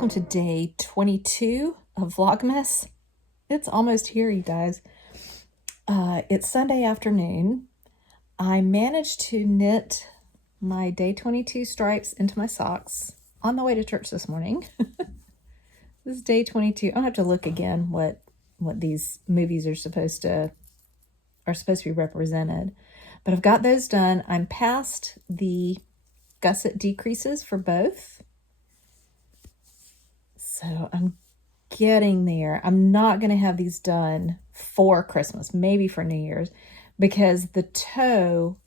welcome to day 22 of Vlogmas. It's almost here, you guys. It's Sunday afternoon. I managed to knit my day 22 stripes into my socks on the way to church this morning. This is day 22. I'll have to look again what these movies are supposed to be represented. But I've got those done. I'm past the gusset decreases for both. So I'm getting there. I'm not going to have these done for Christmas, maybe for New Year's, because the toe,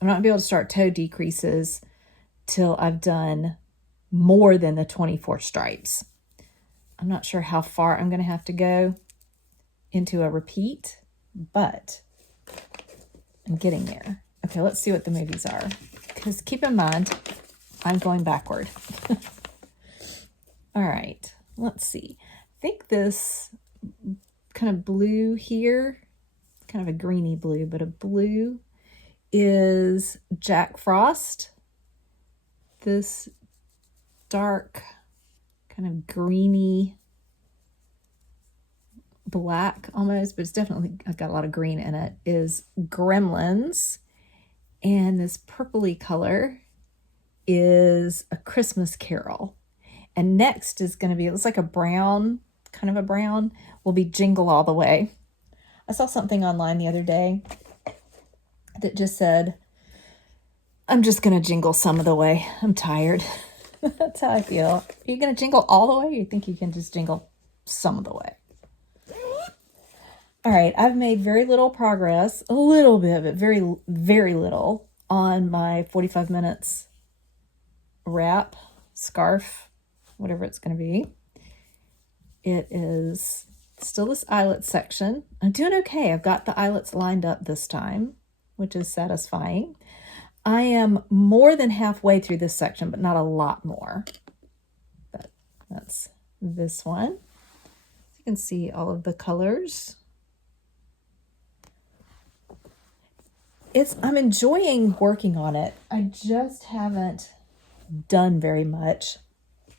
I'm not going to be able to start toe decreases till I've done more than the 24 stripes. I'm not sure how far I'm going to have to go into a repeat, but I'm getting there. Okay, let's see what the movies are. Because keep in mind, I'm going backward. All right, let's see. I think this kind of blue here, kind of a greeny blue, but a blue is Jack Frost. This dark, kind of greeny black almost, but it's definitely got a lot of green in it, is Gremlins. And this purpley color is A Christmas Carol. And next is going to be, it looks like a brown, kind of a brown, will be Jingle All the Way. I saw something online the other day that just said, I'm just going to jingle some of the way. I'm tired. That's how I feel. Are you going to jingle all the way, or you think you can just jingle some of the way? All right, I've made very little progress, a little bit, but very, very little on my 45 minutes wrap, scarf, whatever it's going to be. It is still this eyelet section. I'm doing okay. I've got the eyelets lined up this time, which is satisfying. I am more than halfway through this section, but not a lot more. But that's this one. You can see all of the colors. I'm enjoying working on it. I just haven't done very much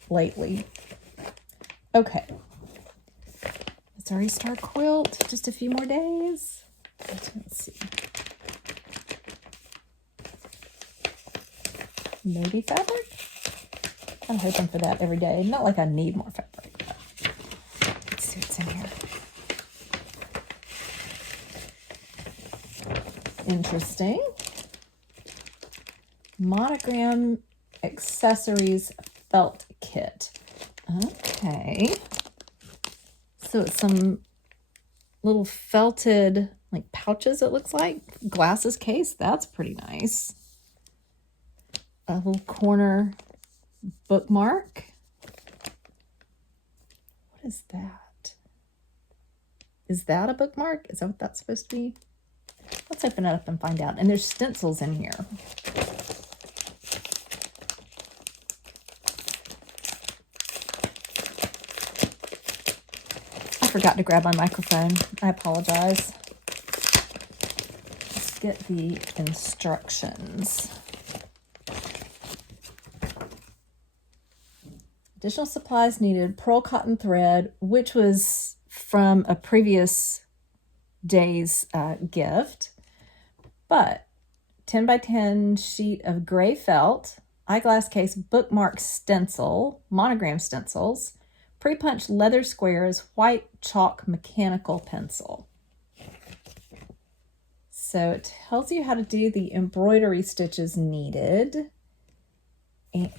lately. Okay. Let's already start quilt. Just a few more days. Let's see. Maybe fabric? I'm hoping for that every day. Not like I need more fabric, but let's see what's in here. Interesting. Monogram accessories felt kit. Okay. So it's some little felted like pouches, it looks like. Glasses case. That's pretty nice. A little corner bookmark. What is that? Is that a bookmark? Is that what that's supposed to be? Let's open it up and find out. And there's stencils in here. I forgot to grab my microphone. I apologize. Let's get the instructions. Additional supplies needed. Pearl cotton thread, which was from a previous day's gift. But 10 by 10 sheet of gray felt, eyeglass case, bookmark stencil, monogram stencils, pre-punched leather squares, white chalk mechanical pencil. So it tells you how to do the embroidery stitches needed.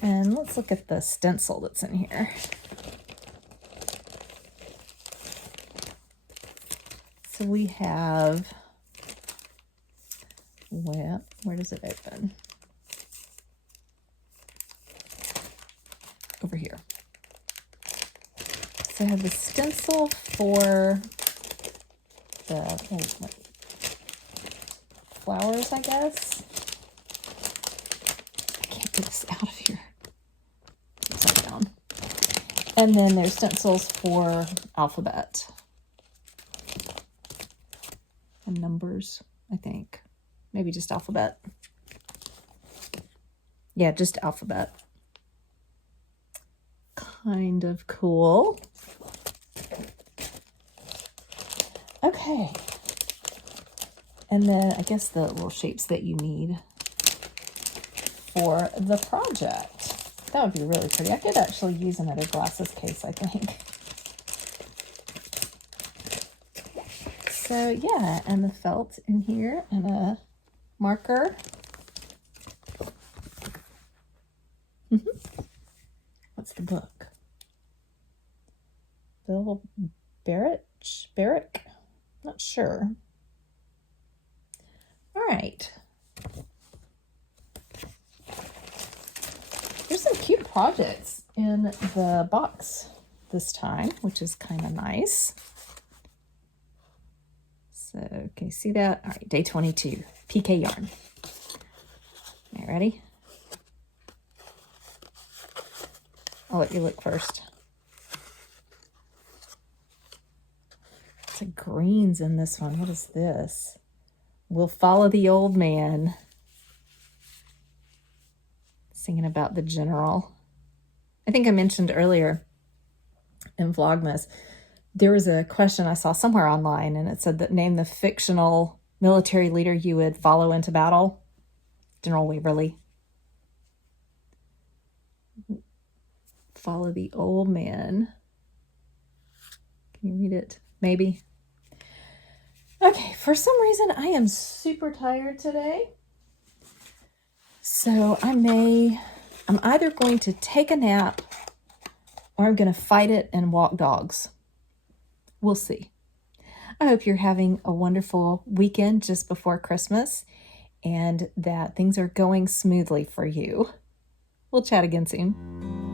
And let's look at the stencil that's in here. So we have, well, where does it open? Over here. So I have the stencil for the flowers, I guess. I can't get this out of here. Upside down. And then there's stencils for alphabet. And numbers, I think. Maybe just alphabet. Yeah, just alphabet. kind of cool. Okay. And then I guess the little shapes that you need for the project. That would be really pretty. I could actually use another glasses case, I think. So yeah, and the felt in here and a marker. What's the book? Bill Barrick? Not sure. All right. There's some cute projects in the box this time, which is kind of nice. So, can you see that? All right, day 22, PK yarn. All right, ready? I'll let you look first. It's like greens in this one. What is this? We'll follow the old man. Singing about the general. I think I mentioned earlier in Vlogmas, there was a question I saw somewhere online, and it said that name the fictional military leader you would follow into battle. General Waverly. Follow the old man. Can you read it? Maybe. Okay, for some reason I am super tired today. So I'm either going to take a nap or I'm going to fight it and walk dogs. We'll see. I hope you're having a wonderful weekend just before Christmas and that things are going smoothly for you. We'll chat again soon.